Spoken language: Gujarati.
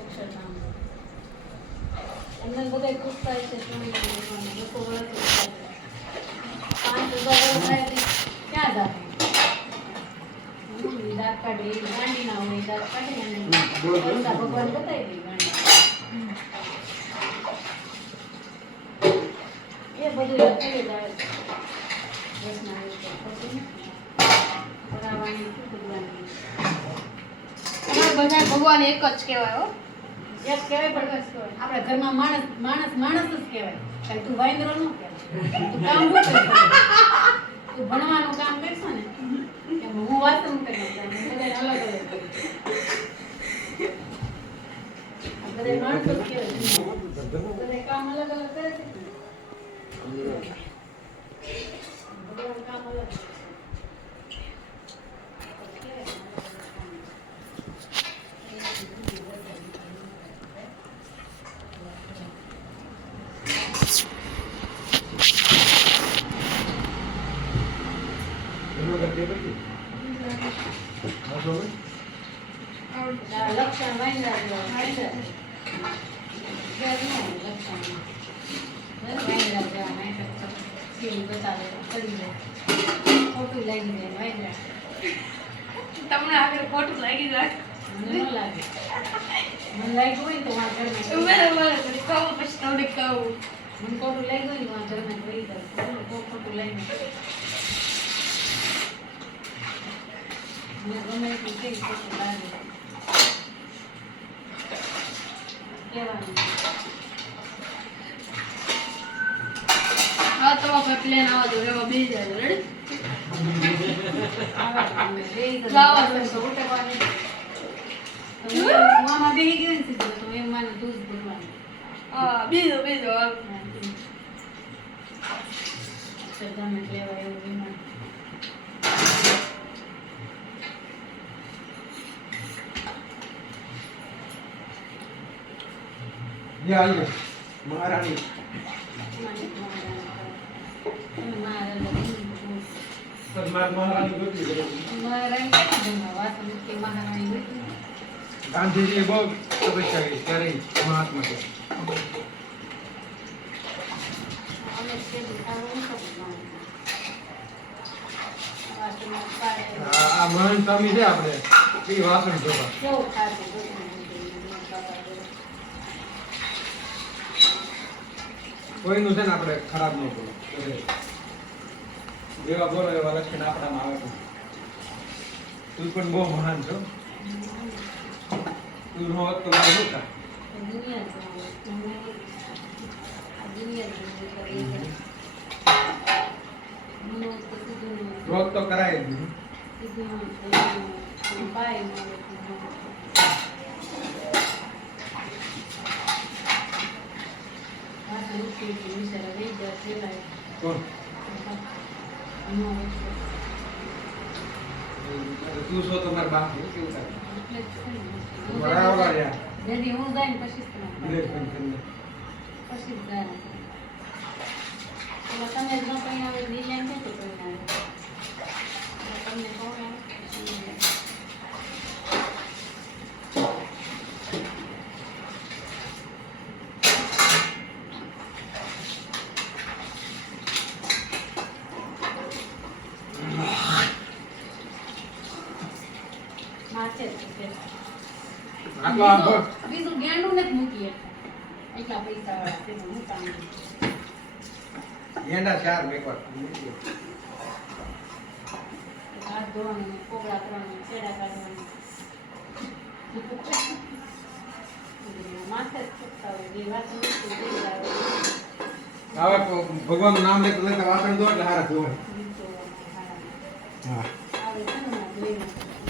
અક્ષરધામ એમને બધા પૂછતા છે સ્વામી લોકો વર્ષ 5,000 વર્ષ થાય ક્યાં જાતે દાંત કાઢે ગાંડી ના હોય દાંત કાઢે અને ભગવાન બતાવી દે ગાંડી એ બધું થઈ જાય રસના પછી પરાવાની ભગવાનની બધા ભગવાન એક જ કહેવાય હો એક કહેવાય પણ આપણા ઘરમાં માણસ જ કહેવાય કારણ તું વાંદરો ન કહેવાય તું કામ ન કરતો તું ભણવાનું કામ કરશો ને એમ હું વાંચન કરીશ બધા અલગ અલગ કરીશ બધા માણસ જ કહેવાય બધા કામ અલગ અલગ કરે છે ભગવાન કામ અલગ લક્ષણ વાંદરા ખોટું લાગી જાય વાંદરા તમને આગળ ખોટું લાગી જાય મને ન લાગે મને લાગ્યું હોય તો મારા ઘરમાં બરાબર કહું પછી તમને કહું મને ખોટું લાગ્યું હોય મારા ઘરમાં વહી જાય ખોટું લાગ્યું મને ગમે એટલું કઈ ખોટું લાગે કહેવાનું હા તમારો પ્લેન આવા દો એમાં બેસી જાય રેડી મામા બેહી ગયો ને સીધો તો એમ માનું દૂધ ભરવાનું હા બીજો શ્રદ્ધામાં લેવાય એવું વિમાન મહારાણી ગાંધીજીએ બહુ તપસ્યા કરી ત્યારે મહાત્મા છે આ મહાન સ્વામી છે આપણે એ વાસણ જોવા કોઈનું છે ને આપણે ખરાબ ન બોલો જેવા બોલો એવા લક્ષણ આપણામાં આવે છે તું પણ બહુ મહાન છો તું નો હોત તો મારે શું થાય રોગ તો કરાય જ નહીં કોણ તું છો તમારા બાપ કેવું થાય બરાબર યાર જેથી હું જાય ને પછી વિલેજ પેન્શન પછી જ જાય તમે જ ન કઈ આવે ડિઝાઇન છે તો કઈ આવે તમને કહું બીજું ગેંડું નથી મૂકીએ એટલા પૈસા વાળા છે હું કામ એના ચાર મેકર હાથ ધોવાનું કોગળા કરવાનું છેડા કાઢવાનું માથે જ ચૂકતા હોય જે વાત હવે ભગવાનનું નામ લેતા લેતા વાસણ ધો એટલે હારા ધોવાય હા આવે છે ને